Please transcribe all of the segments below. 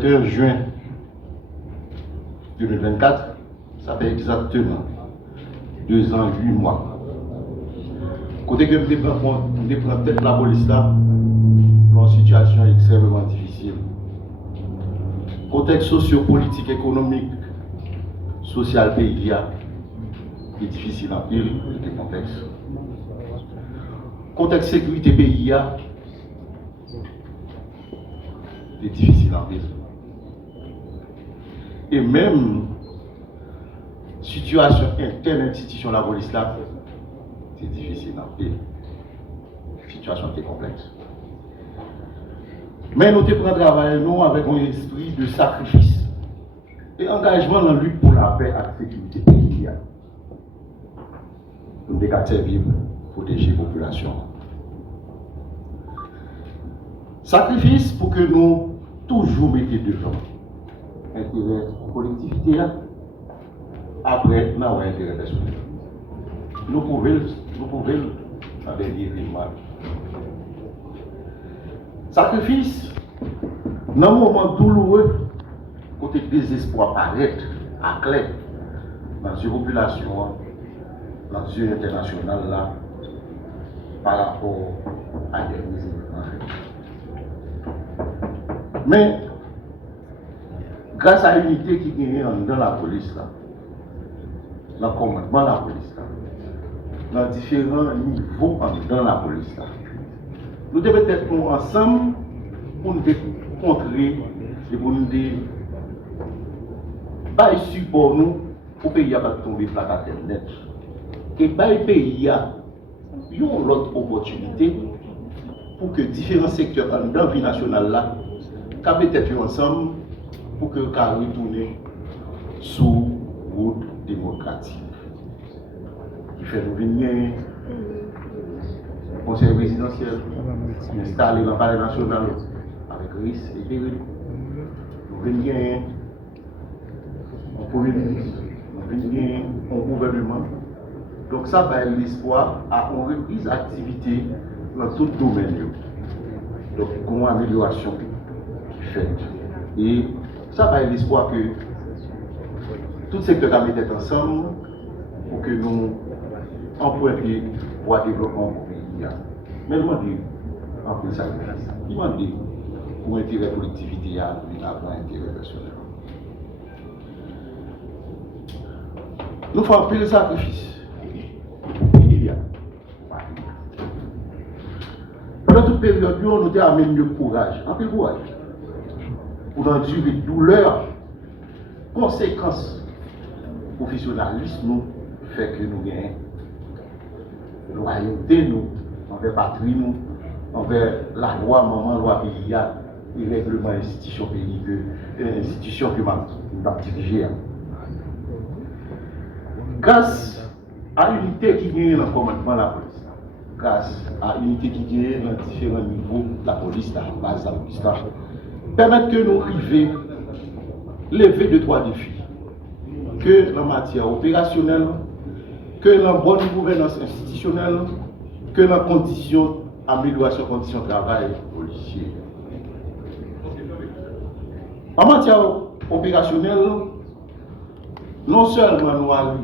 21 juin 2024, ça fait exactement 2 ans, 8 mois. Côté que je prends peut-être la police là, dans une situation extrêmement difficile. Contexte socio-politique, économique, social pays est difficile en pile, c'est contexte. Contexte sécurité pays est difficile en pile. Et même situation interne institution la police là, c'est difficile en pile. Situation qui est complexe. Mais nous devons travailler nous avec un esprit de sacrifice et engagement dans la lutte pour la paix et la sécurité pays. Nous devons servir pour protéger la population. Sacrifice pour que nous toujours mettions devant l'intérêt de la collectivité après nous avons intérêt personnel. Nous pouvons avec des mal. Sacrifice, dans un moment douloureux, côté désespoir paraît à clair dans une population, dans une internationale là, par rapport à des événements. Mais, grâce à l'unité qui gagne dans la police là, dans le commandement de la police là, dans différents niveaux dans la police là, nous devons être ensemble pour nous contrer et pour nous dire pas support nous pour que le pays ne tombe plat à terre net. Et le pays a une autre opportunité pour que différents secteurs dans la vie nationale là puissent être ensemble pour que le cas retourne sous route démocratique. Qui fait nous venir le conseil présidentiel, installer le palais national avec risque et péril. Nous venons un premier ministre, nous venons un gouvernement. Donc ça va être l'espoir à une reprise d'activité dans tout domaine. Donc une amélioration qui fait. Et ça va être l'espoir que tout secteur va mettre ensemble pour que nous empruntions pour le développement du pays. Mais je demande en plus sacrifice. Je demande pour l'intérêt collectivité et avant l'intérêt personnel. Nous faisons plus de sacrifices. Pendant toute période, nous avons amené le courage, un peu de courage, pour endurer douleur, conséquences professionnalisme nous fait que nous gagnons loyauté nous envers patrie nous envers la loi maman loi pays et règlement institution pays que institution que m'a dirigé. Grâce à l'unité qui gagne dans le commandement de la police, grâce à l'unité qui gagne dans différents niveaux de la police, la base de la police, permettre que nous arrivions lever 2-3 défis. Que en matière opérationnelle, que dans la bonne gouvernance institutionnelle, que dans la amélioration des conditions de travail policiers. En matière opérationnelle, non seulement nous arrivons à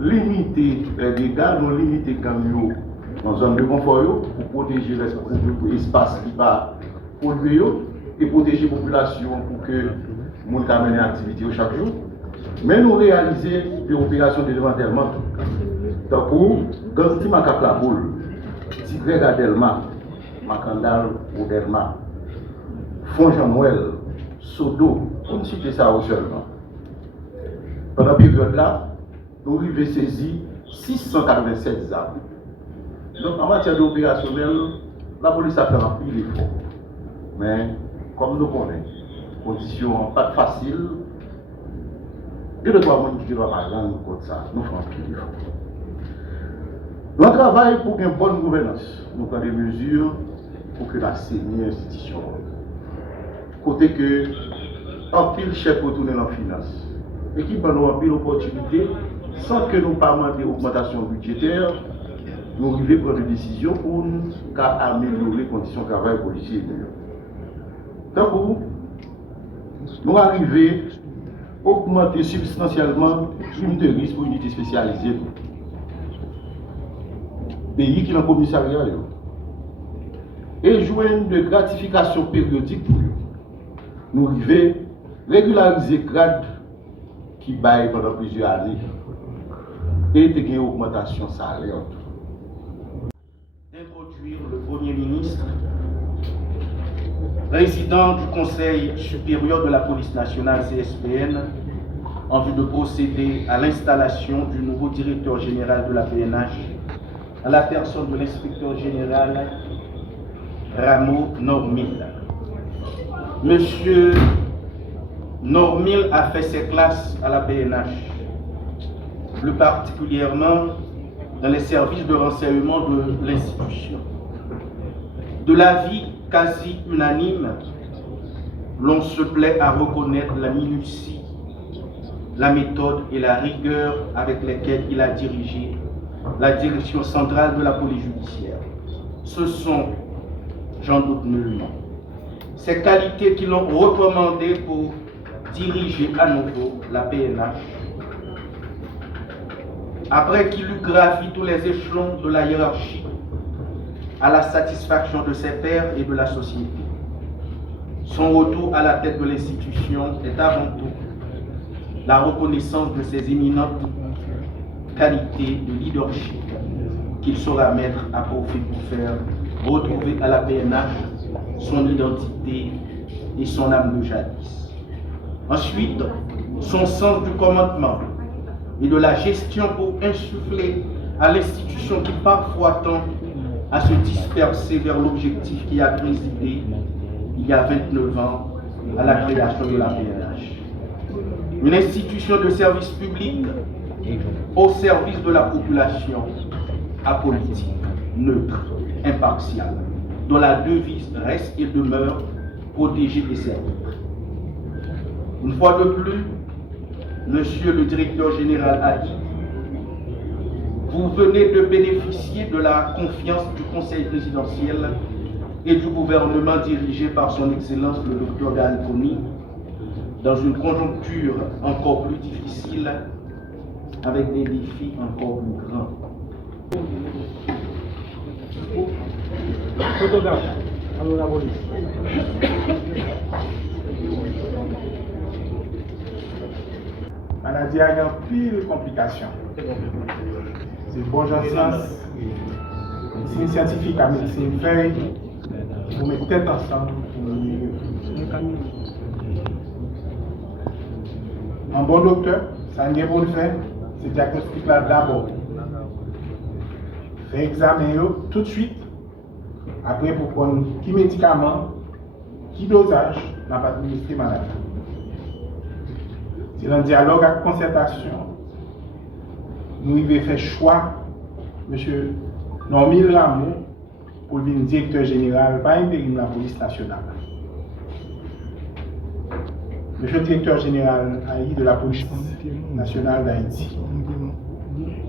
limiter les dégâts, nous limiter les camions dans la zone de confort pour protéger l'espace qui va polluer et protéger la population pour que les gens puissent mener l'activité chaque jour. Mais nous réalisons des opérations de démantèlement. Donc, dans ce macaque la boule, si Greg Adelma, Macandal ou Derma, Fonjamouel, Sodo, on cite ça seulement. Pendant la période là, nous avons saisi 687 armes. Donc, en matière d'opérationnel, la police a fait un peu d'efforts. Mais, comme nous connaissons, conditions pas faciles. Et le droit qui doit parler contre ça, nous faisons un peu. Nous travaillons pour une bonne gouvernance. Nous prenons des mesures pour que la CENI institution. Côté que, en pile chef retourne dans la finance. Et qui prend en pile opportunité, sans que nous ne demandions d'augmentation budgétaire, nous arrivons à prendre des décisions pour améliorer les conditions de travail policiers. Donc, nous arrivons à augmenter substantiellement le crime de risque pour unité spécialisée. Pays qui est dans le commissariat. Et jouer de gratification périodique pour eux. Nous arrivons à régulariser le grade qui baille pendant plusieurs années et de une augmentation salariale. Introduire le Premier ministre, président du Conseil supérieur de la police nationale CSPN, en vue de procéder à l'installation du nouveau directeur général de la PNH, à la personne de l'inspecteur général Rameau Normil. Monsieur Normil a fait ses classes à la PNH, plus particulièrement dans les services de renseignement de l'institution. De l'avis quasi unanime, l'on se plaît à reconnaître la minutie, la méthode et la rigueur avec lesquelles il a dirigé la direction centrale de la police judiciaire. Ce sont, j'en doute nullement, ces qualités qui l'ont recommandé pour diriger à nouveau la PNH. Après qu'il eut gravi tous les échelons de la hiérarchie, à la satisfaction de ses pairs et de la société. Son retour à la tête de l'institution est avant tout la reconnaissance de ses éminentes qualités de leadership qu'il saura mettre à profit pour faire retrouver à la PNH son identité et son âme de jadis. Ensuite, son sens du commandement et de la gestion pour insuffler à l'institution qui parfois tend à se disperser vers l'objectif qui a présidé il y a 29 ans à la création de la PNH. Une institution de service public au service de la population, apolitique, neutre, impartiale, dont la devise reste et demeure protéger et servir. Une fois de plus, Monsieur le directeur général a dit, vous venez de bénéficier de la confiance du Conseil présidentiel et du gouvernement dirigé par son Excellence le Dr Galcouni dans une conjoncture encore plus difficile avec des défis encore plus grands. Photographe, alors la police. Maladie a une pile complication. C'est bon genre science, médecine scientifique à médecine feuille, vous mettez tête ensemble pour mieux. Un bon docteur, ça n'est pas pour le faire, c'est diagnostic là d'abord. Fait examen tout de suite, après pour prendre qui médicament, qui dosage, n'a pas administré maladie. C'est un dialogue avec concertation. Nous devons faire choix, M. Normil Rameau, pour devenir directeur général, pas intérim de la police nationale. Monsieur le directeur général AI de la police nationale d'Haïti.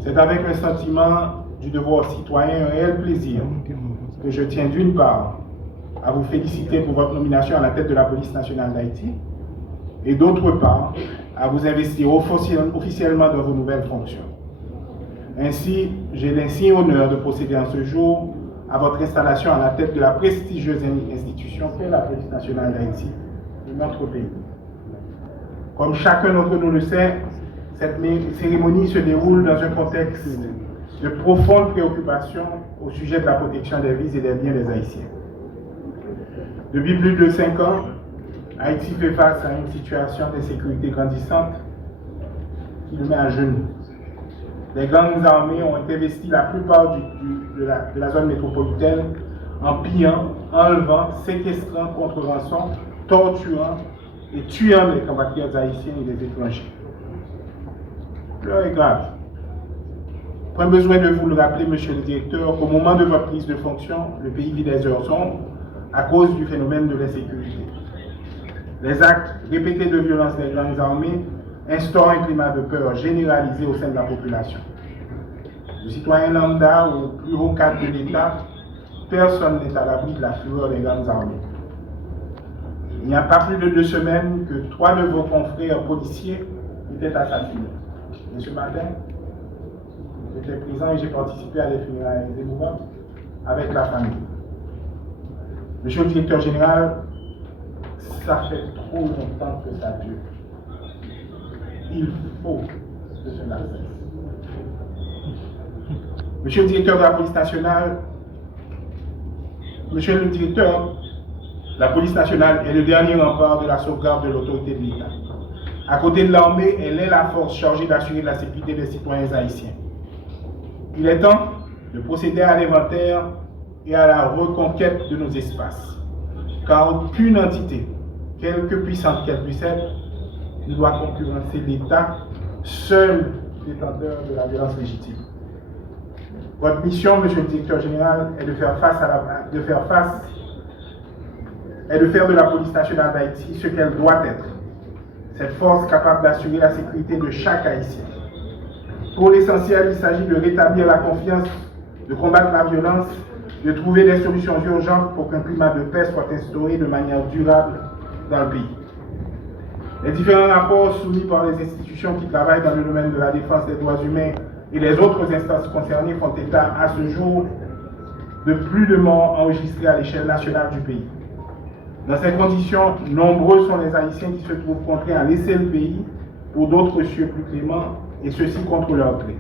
C'est avec un sentiment du devoir citoyen, un réel plaisir, que je tiens d'une part à vous féliciter pour votre nomination à la tête de la police nationale d'Haïti, et d'autre part, à vous investir officiellement dans vos nouvelles fonctions. Ainsi, j'ai l'insigne honneur de procéder en ce jour à votre installation à la tête de la prestigieuse institution qu'est la police nationale d'Haïti, de notre pays. Comme chacun d'entre nous le sait, cette cérémonie se déroule dans un contexte de profonde préoccupation au sujet de la protection des vies et des biens des Haïtiens. Depuis plus de 5 ans, Haïti fait face à une situation d'insécurité grandissante qui le met à genoux. Les grandes armées ont investi la plupart de la zone métropolitaine en pillant, enlevant, séquestrant contre rançon, torturant et tuant les compatriotes haïtiens et les étrangers. L'heure est grave. Pas besoin de vous le rappeler, monsieur le directeur, qu'au moment de votre prise de fonction, le pays vit des heures sombres à cause du phénomène de l'insécurité. Les actes répétés de violence des grandes armées instaurent un climat de peur généralisé au sein de la population. Du citoyen lambda au plus haut cadre de l'État, personne n'est à l'abri de la fureur des grandes armées. Il n'y a pas plus de 2 semaines que 3 de vos confrères policiers étaient assassinés. Et ce matin, j'étais présent et j'ai participé à des funérailles émouvantes avec la famille. Monsieur le directeur général, ça fait trop longtemps que ça dure. Il faut que cela cesse. Monsieur le directeur de la police nationale, monsieur le directeur, la police nationale est le dernier rempart de la sauvegarde de l'autorité de l'État. À côté de l'armée, elle est la force chargée d'assurer la sécurité des citoyens haïtiens. Il est temps de procéder à l'inventaire et à la reconquête de nos espaces. Car aucune entité, quelque puissante qu'elle puisse être, ne doit concurrencer l'État, seul détenteur de la violence légitime. Votre mission, monsieur le directeur général, est de faire de la police nationale d'Haïti ce qu'elle doit être. Cette force capable d'assurer la sécurité de chaque Haïtien. Pour l'essentiel, il s'agit de rétablir la confiance, de combattre la violence, de trouver des solutions urgentes pour qu'un climat de paix soit instauré de manière durable dans le pays. Les différents rapports soumis par les institutions qui travaillent dans le domaine de la défense des droits humains et les autres instances concernées font état à ce jour de plus de morts enregistrés à l'échelle nationale du pays. Dans ces conditions, nombreux sont les Haïtiens qui se trouvent contraints à laisser le pays pour d'autres cieux plus cléments, et ceci contre leur gré.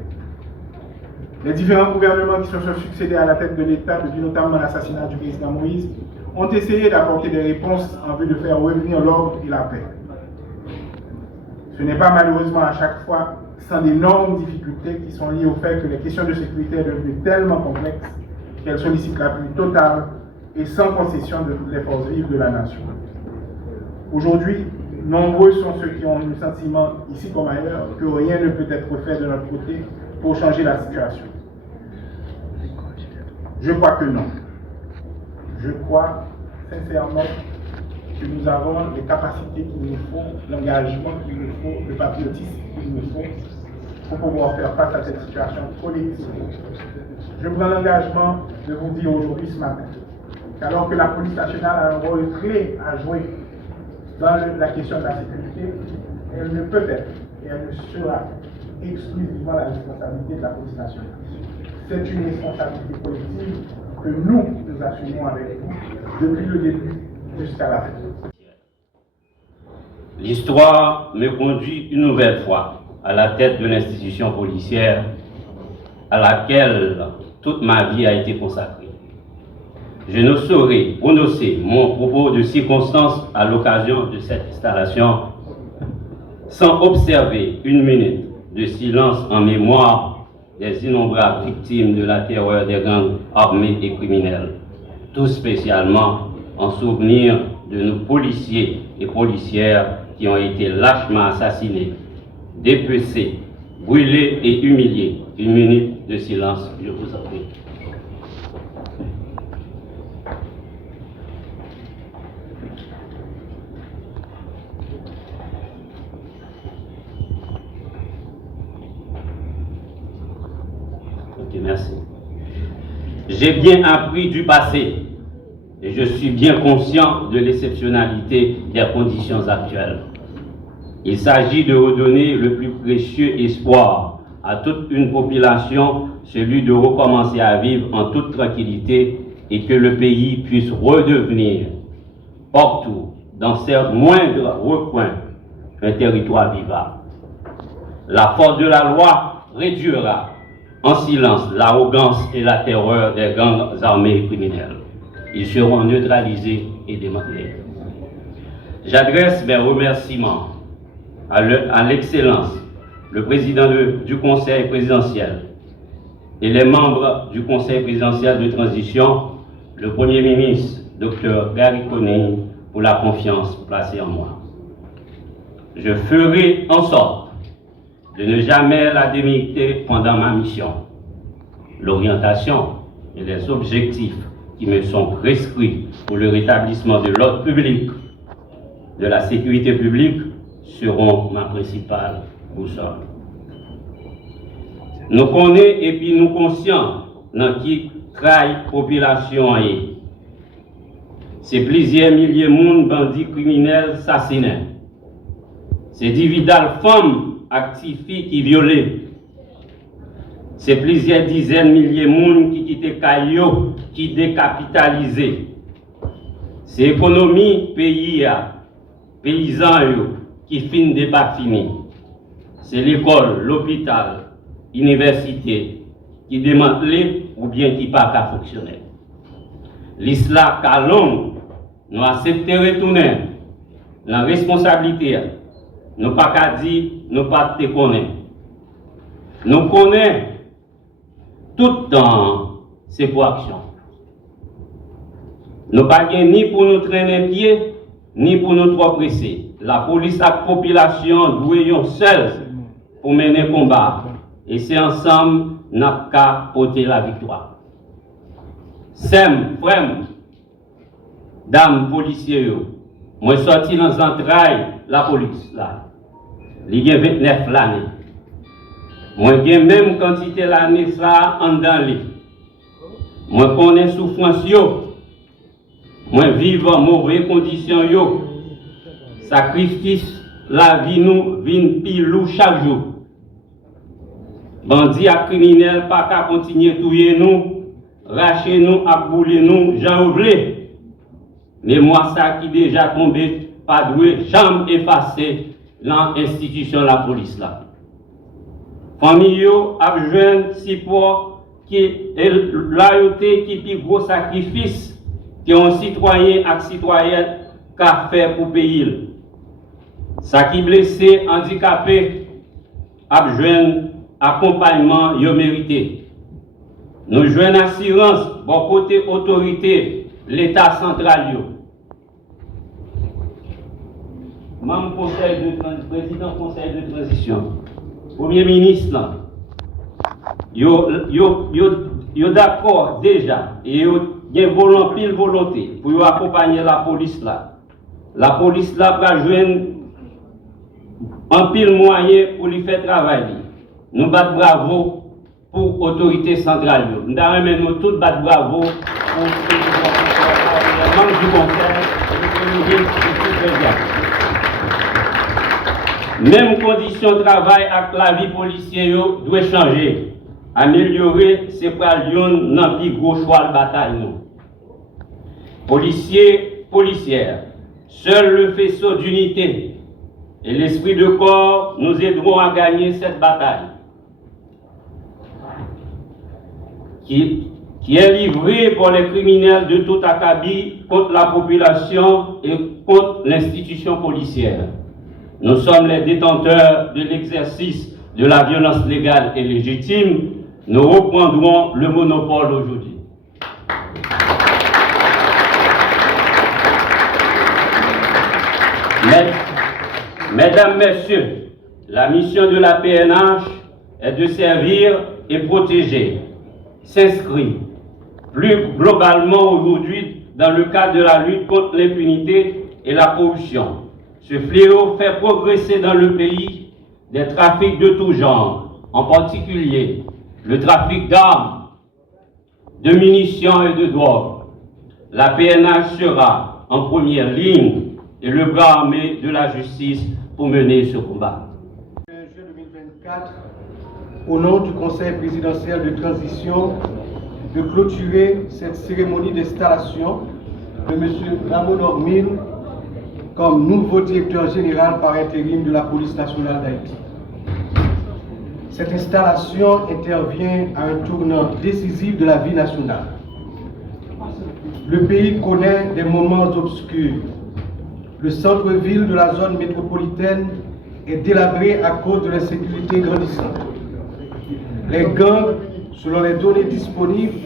Les différents gouvernements qui se sont succédés à la tête de l'État, depuis notamment l'assassinat du président Moïse, ont essayé d'apporter des réponses en vue de faire revenir l'ordre et la paix. Ce n'est pas malheureusement à chaque fois sans d'énormes difficultés qui sont liées au fait que les questions de sécurité sont devenues tellement complexes qu'elles sollicitent l'appui total et sans concession de toutes les forces vives de la nation. Aujourd'hui, nombreux sont ceux qui ont le sentiment, ici comme ailleurs, que rien ne peut être fait de notre côté pour changer la situation. Je crois que non. Je crois sincèrement que nous avons les capacités qu'il nous faut, l'engagement qu'il nous faut, le patriotisme qu'il nous faut pour pouvoir faire face à cette situation collective. Je prends l'engagement de vous dire aujourd'hui, ce matin, qu'alors que la police nationale a un rôle clé à jouer dans la question de la sécurité, elle ne peut être et elle ne sera exclusivement la responsabilité de la police nationale. C'est une responsabilité collective que nous assumons avec vous depuis le début jusqu'à la fin. L'histoire me conduit une nouvelle fois à la tête de l'institution policière à laquelle toute ma vie a été consacrée. Je ne saurais prononcer mon propos de circonstance à l'occasion de cette installation sans observer une minute de silence en mémoire des innombrables victimes de la terreur des gangs armés et criminels, tout spécialement en souvenir de nos policiers et policières qui ont été lâchement assassinés, dépecés, brûlés et humiliés. Une minute de silence, je vous en prie. Ok, merci. J'ai bien appris du passé et je suis bien conscient de l'exceptionnalité des conditions actuelles. Il s'agit de redonner le plus précieux espoir à toute une population, celui de recommencer à vivre en toute tranquillité et que le pays puisse redevenir, partout, dans ses moindres recoins, un territoire vivable. La force de la loi réduira en silence l'arrogance et la terreur des gangs armés et criminels. Ils seront neutralisés et démantelés. J'adresse mes remerciements à l'excellence, le président du Conseil présidentiel et les membres du Conseil présidentiel de transition, le Premier ministre, Dr Gary Coney, pour la confiance placée en moi. Je ferai en sorte de ne jamais la démériter pendant ma mission. L'orientation et les objectifs qui me sont prescrits pour le rétablissement de l'ordre public, de la sécurité publique, seront ma principale boussole. Nous connaissons et puis nous conscients dans qui trahi population est. c'est plusieurs milliers de monde, bandits criminels, assassinés. C'est d'individuelles femmes actives qui violées. C'est plusieurs dizaines de milliers de monde qui quittent Caillou, qui décapitalisés. C'est l'économie pays, paysans qui finit de pas fini. C'est l'école, l'hôpital, l'université qui démantelé ou bien qui pas qu'à fonctionner. L'islam calme, nous acceptons retourner la responsabilité. Nous pas qu'à dire, nous pas te connaître. Nous connaissons tout le temps c'est pour action. Nous pas ni pour nous traîner pied, ni pour nous trop presser. La police et la population doivent seuls pour mener le combat. Et c'est ensemble nous qu'à porter la victoire. Sem, frère, dames policiers, moi sorti dans les entrailles la police là. Il y a 29 l'année. Moi j'ai même quantité l'année ça en dans les. Moi connais souffrance yo. Moi vivre en mauvaises conditions yo. Sacrifice la vie nous vient pilou chaque jour. Bandits et criminels pas qu'à continuer tuer nous, racher nous, abouler nous, j'en oublie. Mais moi ça qui déjà tombé, pas doué, jamais effacé dans l'institution la police là. Famille yo a besoin support qui est loyauté qui plus gros sacrifice que un citoyen et citoyenne qu'a fait pour payer. Ça qui blessé, handicapé a besoin accompagnement yo mérité. Nous jouons assurance bon côté autorité l'État central yo. Membre président conseil de transition, premier ministre, yo d'accord déjà et yo gen volonté pour accompagner la police là. La police là va joindre un pile moyen pour lui faire travailler. Nous battons bravo pour l'autorité centrale. Nous avons tous battre bravo pour les membres du conseil et le premier ministre. Même conditions de travail avec la vie policière doit changer. Améliorer, c'est pour Lyon dans le gros choix de bataille. Policiers, policières, seul le faisceau d'unité et l'esprit de corps nous aideront à gagner cette bataille. Qui est livrée par les criminels de tout acabit contre la population et contre l'institution policière. Nous sommes les détenteurs de l'exercice de la violence légale et légitime. Nous reprendrons le monopole aujourd'hui. Mesdames, Messieurs, la mission de la PNH est de servir et protéger, s'inscrit plus globalement aujourd'hui dans le cadre de la lutte contre l'impunité et la corruption. Ce fléau fait progresser dans le pays des trafics de tout genre, en particulier le trafic d'armes, de munitions et de drogue. La PNH sera en première ligne et le bras armé de la justice pour mener ce combat. En juin 2024, au nom du Conseil présidentiel de transition, de clôturer cette cérémonie d'installation de M. Ramon Ormine comme nouveau directeur général par intérim de la police nationale d'Haïti. Cette installation intervient à un tournant décisif de la vie nationale. Le pays connaît des moments obscurs. Le centre-ville de la zone métropolitaine est délabré à cause de l'insécurité grandissante. Les gangs, selon les données disponibles,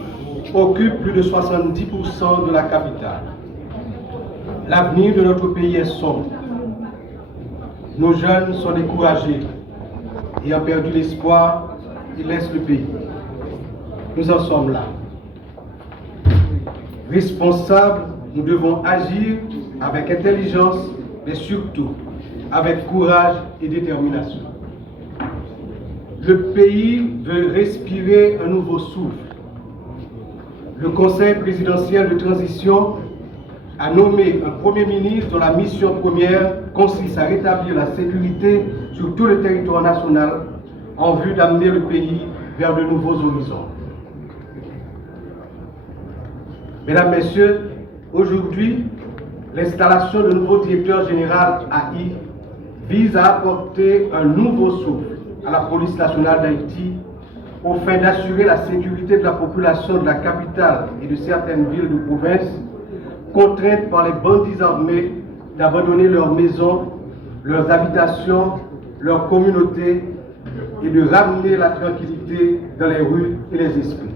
occupent plus de 70% de la capitale. L'avenir de notre pays est sombre. Nos jeunes sont découragés. Ayant perdu l'espoir, ils laissent le pays. Nous en sommes là. Responsables, nous devons agir avec intelligence, mais surtout avec courage et détermination. Le pays veut respirer un nouveau souffle. Le Conseil présidentiel de transition a nommé un Premier ministre dont la mission première consiste à rétablir la sécurité sur tout le territoire national en vue d'amener le pays vers de nouveaux horizons. Mesdames, Messieurs, aujourd'hui, l'installation de nouveau directeur général AI vise à apporter un nouveau souffle à la police nationale d'Haïti au fin d'assurer la sécurité de la population de la capitale et de certaines villes de province contraintes par les bandits armés d'abandonner leurs maisons, leurs habitations, leurs communautés et de ramener la tranquillité dans les rues et les esprits.